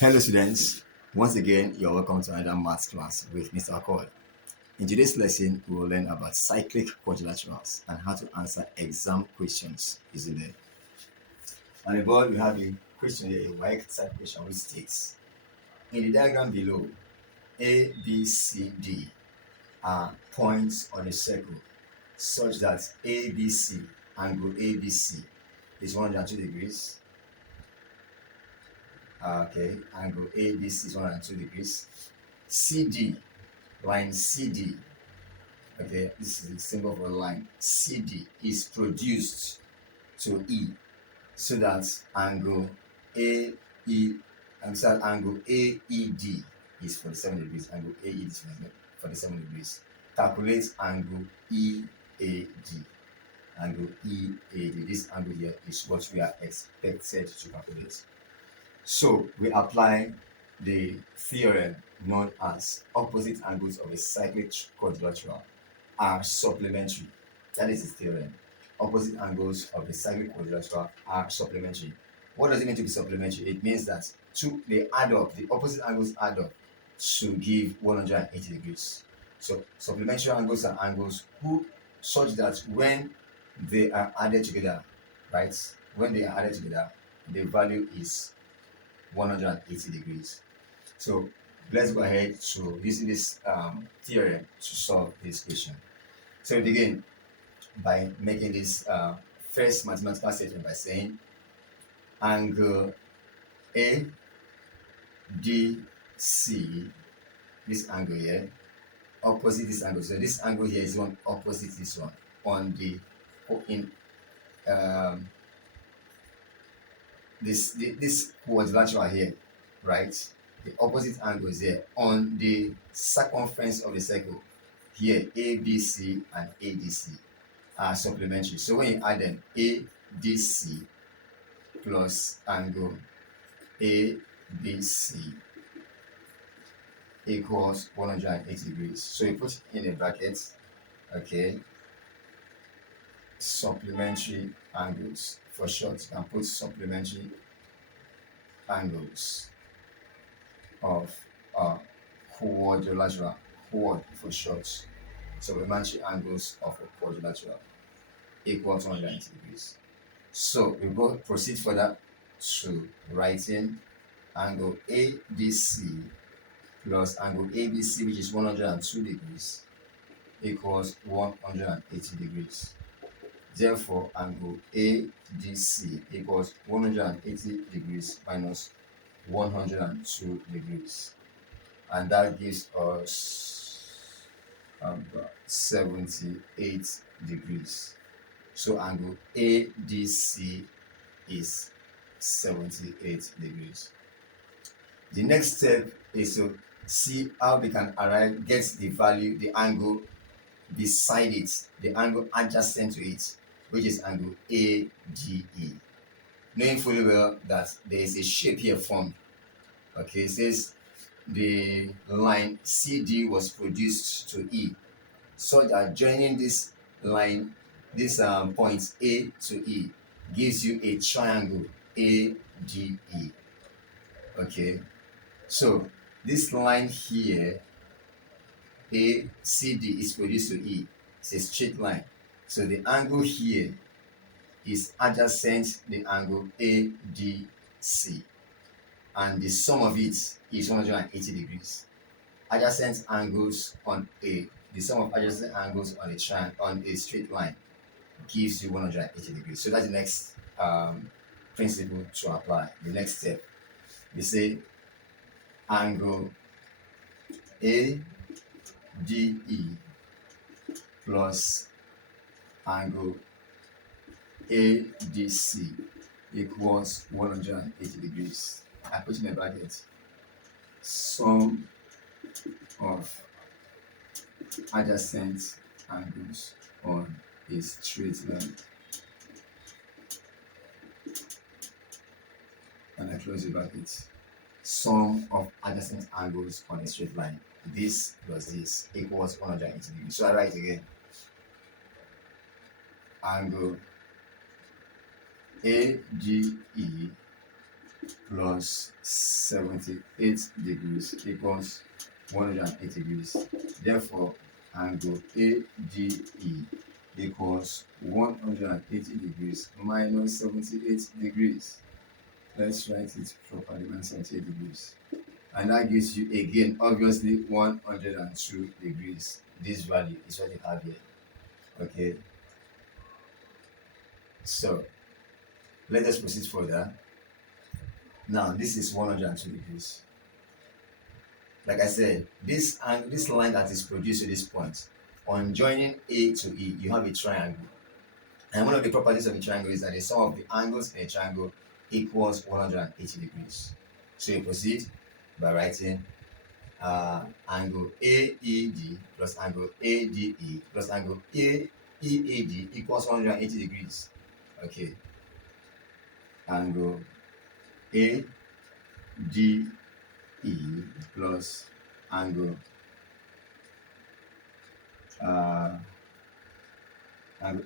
Hello students, once again you're welcome to another maths class with Mr. Accord. In today's lesson, we will learn about cyclic quadrilaterals and how to answer exam questions easily. On the board we have a question here, a WAEC type question which states, in the diagram below, A, B, C, D are points on a circle such that ABC, angle ABC is 102 degrees. Okay, angle ABC is 102 degrees. CD, line CD, okay, this is the symbol for line CD, is produced to E so that angle AE, and so that angle AED is 47 degrees. Angle AED is 47 degrees. Calculate angle EAD. Angle EAD. This angle here is what we are expected to calculate. So we apply the theorem known as opposite angles of a cyclic quadrilateral are supplementary. That is the theorem. Opposite angles of a cyclic quadrilateral are supplementary. What does it mean to be supplementary? It means that they add up, the opposite angles add up to give 180 degrees. So supplementary angles are angles such that when they are added together, right? When they are added together, the value is 180 degrees. So let's go ahead to using this theorem to solve this question. So we begin by making this first mathematical statement by saying angle ADC, this angle here, opposite this angle. So this angle here is one opposite this one on the this quadrilateral here, right? The opposite angle is here on the circumference of the circle. Here, ABC and ADC are supplementary. So when you add them, ADC plus angle ABC equals 180 degrees. So you put in a bracket, okay, supplementary angles. For short, you can put supplementary angles of quadrilateral, quad for short. Supplementary angles of a quadrilateral equal to 180 degrees. So we go proceed further to writing angle ADC plus angle ABC, which is 102 degrees, equals 180 degrees. Therefore, angle ADC equals 180 degrees minus 102 degrees. And that gives us 78 degrees. So angle ADC is 78 degrees. The next step is to see how we can get the value, the angle beside it, the angle adjacent to it, which is angle ADE. Knowing fully well that there is a shape here formed. Okay, it says the line CD was produced to E, so that joining this line, this point A to E, gives you a triangle ADE. Okay, so this line here, ACD, is produced to E. It's a straight line. So the angle here is adjacent the angle ADC, and the sum of it is 180 degrees. Adjacent angles on the sum of adjacent angles on a straight line gives you 180 degrees. So that's the next principle to apply. The next step, we say angle ADE plus angle ADC equals 180 degrees. I put in a bracket sum of adjacent angles on a straight line, and I close the bracket. Sum of adjacent angles on a straight line, this plus this, equals 180 degrees. So I write again angle ADE plus 78 degrees equals 180 degrees. Therefore, angle ADE equals 180 degrees minus 78 degrees. Let's write it properly, minus 78 degrees. And that gives you, again, obviously 102 degrees. This value is what you have here. Okay. So, let us proceed further. Now, this is 102 degrees. Like I said, this line that is produced at this point, on joining A to E, you have a triangle. And one of the properties of a triangle is that the sum of the angles in a triangle equals 180 degrees. So you proceed by writing angle AED plus angle ADE plus angle AEAD equals 180 degrees. Okay. Angle ADE plus angle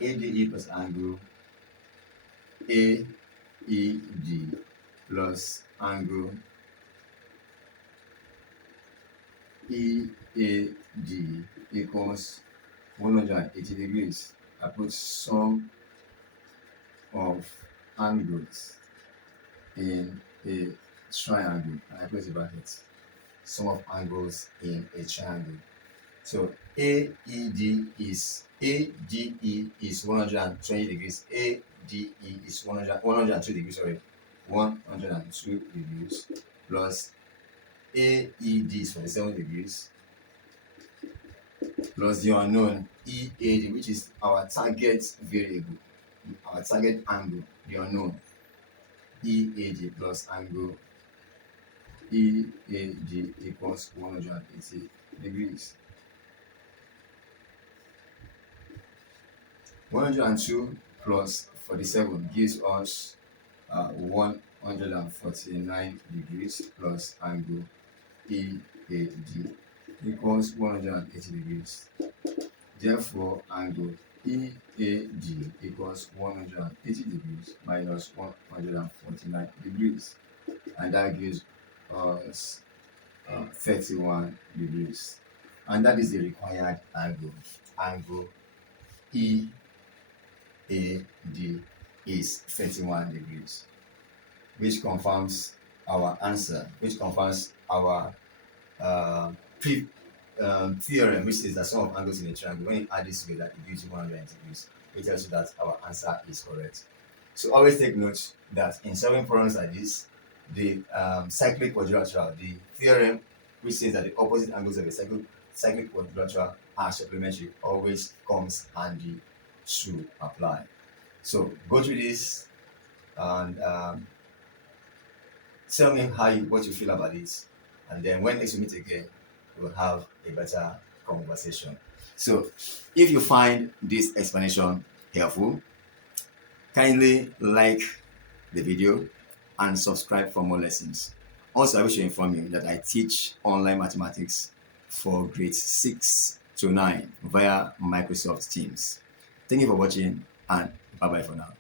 ADE plus angle AED plus angle EAD equals 180 degrees. I put sum of angles in a triangle and I place a bracket. Sum of angles in a triangle. So ADE is 120 degrees. ADE is 102 degrees, sorry. 102 degrees plus AED is 47 degrees plus the unknown EAD, which is our target variable, our target angle, the unknown EAD plus angle EAD equals 180 degrees. 102 plus 47 gives us 149 degrees plus angle EAD equals 180 degrees. Therefore, angle EAD equals 180 degrees minus 149 degrees. And that gives us 31 degrees. And that is the required angle. Angle EAD is 31 degrees, which confirms our answer, which confirms our theorem, which is the sum of angles in a triangle. When you add this together, it gives you 180 degrees. It tells you that our answer is correct. So always take note that in solving problems like this, the cyclic quadrilateral, the theorem which says that the opposite angles of a cyclic quadrilateral are supplementary, always comes handy to apply. So go through this and tell me what you feel about it, and then when next we meet again, we'll have a better conversation. So if you find this explanation helpful, kindly like the video and subscribe for more lessons. Also, I wish to inform you that I teach online mathematics for grades 6 to 9 via Microsoft Teams. Thank you for watching, and bye-bye for now.